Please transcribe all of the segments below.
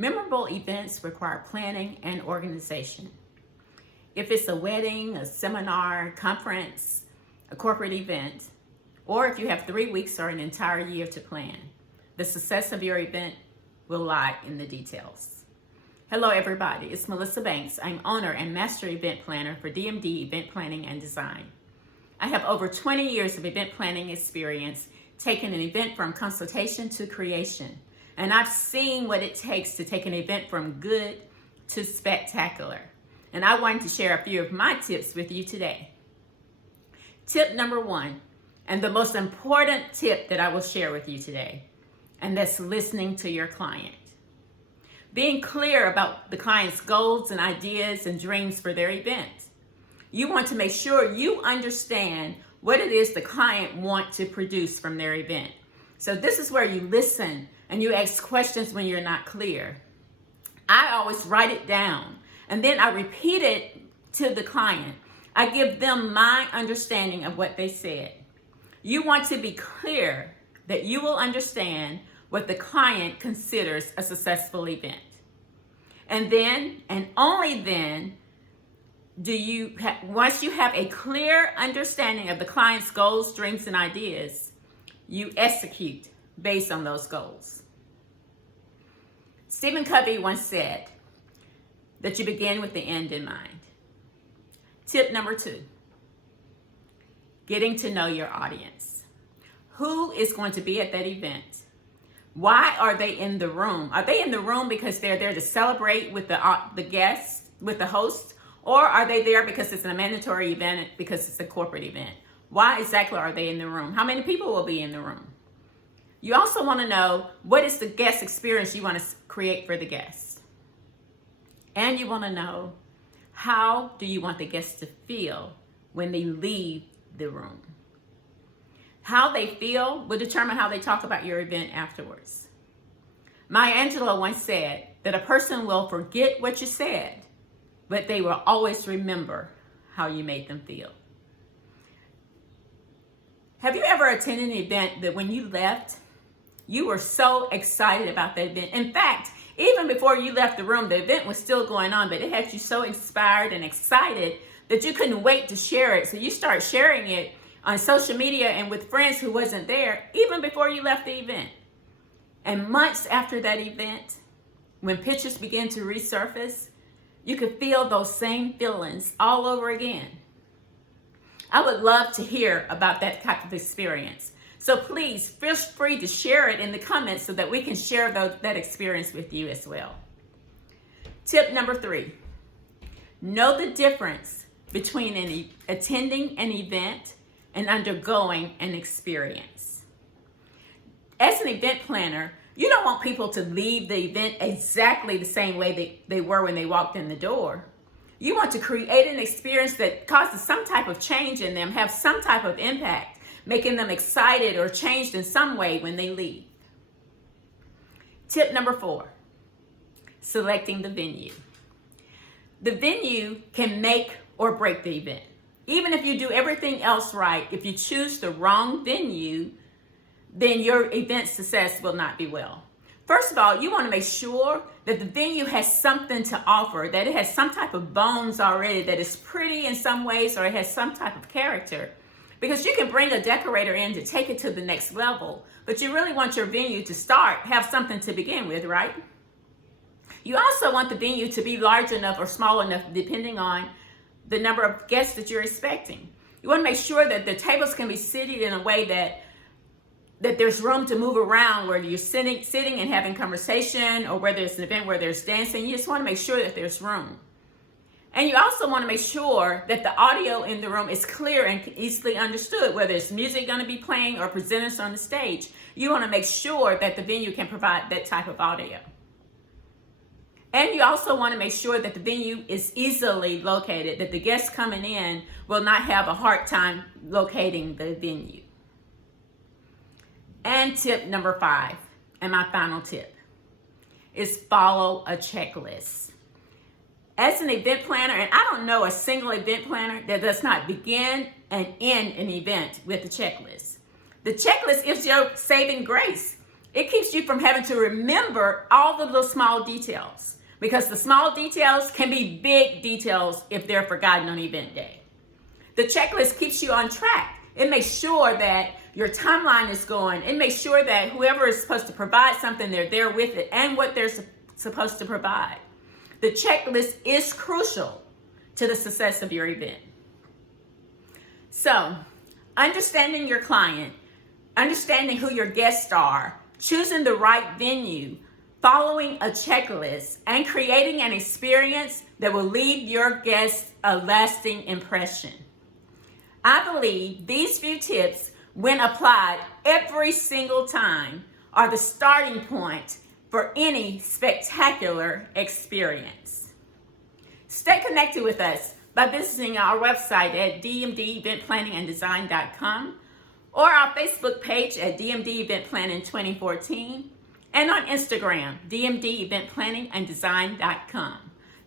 Memorable events require planning and organization. If it's a wedding, a seminar, conference, a corporate event, or if you have 3 weeks or an entire year to plan, the success of your event will lie in the details. Hello everybody, it's Melissa Banks. I'm owner and master event planner for DMD Event Planning and Design. I have over 20 years of event planning experience, taking an event from consultation to creation. And I've seen what it takes to take an event from good to spectacular. And I wanted to share a few of my tips with you today. Tip number 1, and the most important tip that I will share with you today, and that's listening to your client. Being clear about the client's goals and ideas and dreams for their event. You want to make sure you understand what it is the client wants to produce from their event. So this is where you listen and you ask questions when you're not clear. I always write it down and then I repeat it to the client. I give them my understanding of what they said. You want to be clear that you will understand what the client considers a successful event. And then, and only then, once you have a clear understanding of the client's goals, dreams, and ideas, you execute based on those goals. Stephen Covey once said that you begin with the end in mind. Tip number 2, getting to know your audience. Who is going to be at that event? Why are they in the room? Are they in the room because they're there to celebrate with the guests, with the host? Or are they there because it's a mandatory event, because it's a corporate event? Why exactly are they in the room? How many people will be in the room? You also want to know what is the guest experience you want to create for the guests. And you want to know how do you want the guests to feel when they leave the room. How they feel will determine how they talk about your event afterwards. Maya Angelou once said that a person will forget what you said, but they will always remember how you made them feel. Have you ever attended an event that when you left, you were so excited about the event? In fact, even before you left the room, the event was still going on, but it had you so inspired and excited that you couldn't wait to share it. So you start sharing it on social media and with friends who wasn't there, even before you left the event. And months after that event, when pictures began to resurface, you could feel those same feelings all over again. I would love to hear about that type of experience. So please feel free to share it in the comments so that we can share that experience with you as well. Tip number 3, know the difference between attending an event and undergoing an experience. As an event planner, you don't want people to leave the event exactly the same way they were when they walked in the door. You want to create an experience that causes some type of change in them, have some type of impact, making them excited or changed in some way when they leave. Tip number 4, selecting the venue. The venue can make or break the event. Even if you do everything else right, if you choose the wrong venue, then your event success will not be well. First of all, you want to make sure that the venue has something to offer, that it has some type of bones already, that is pretty in some ways, or it has some type of character. Because you can bring a decorator in to take it to the next level, but you really want your venue to have something to begin with, right? You also want the venue to be large enough or small enough, depending on the number of guests that you're expecting. You want to make sure that the tables can be seated in a way that there's room to move around, where you're sitting and having conversation, or whether it's an event where there's dancing. You just want to make sure that there's room. And you also want to make sure that the audio in the room is clear and easily understood, whether it's music going to be playing or presenters on the stage. You want to make sure that the venue can provide that type of audio. And you also want to make sure that the venue is easily located, that the guests coming in will not have a hard time locating the venue. And tip number 5, and my final tip, is follow a checklist. As an event planner, and I don't know a single event planner that does not begin and end an event with a checklist. The checklist is your saving grace. It keeps you from having to remember all the little small details, because the small details can be big details if they're forgotten on event day. The checklist keeps you on track. It makes sure that your timeline is going. It makes sure that whoever is supposed to provide something, they're there with it and what they're supposed to provide. The checklist is crucial to the success of your event. So, understanding your client, understanding who your guests are, choosing the right venue, following a checklist, and creating an experience that will leave your guests a lasting impression. I believe these few tips, when applied every single time, are the starting point for any spectacular experience. Stay connected with us by visiting our website at dmdeventplanninganddesign.com or our Facebook page at DMD Event Planning 2014 and on Instagram, dmdeventplanninganddesign.com.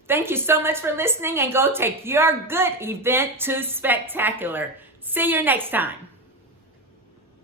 Thank you so much for listening, and go take your good event to spectacular. See you next time.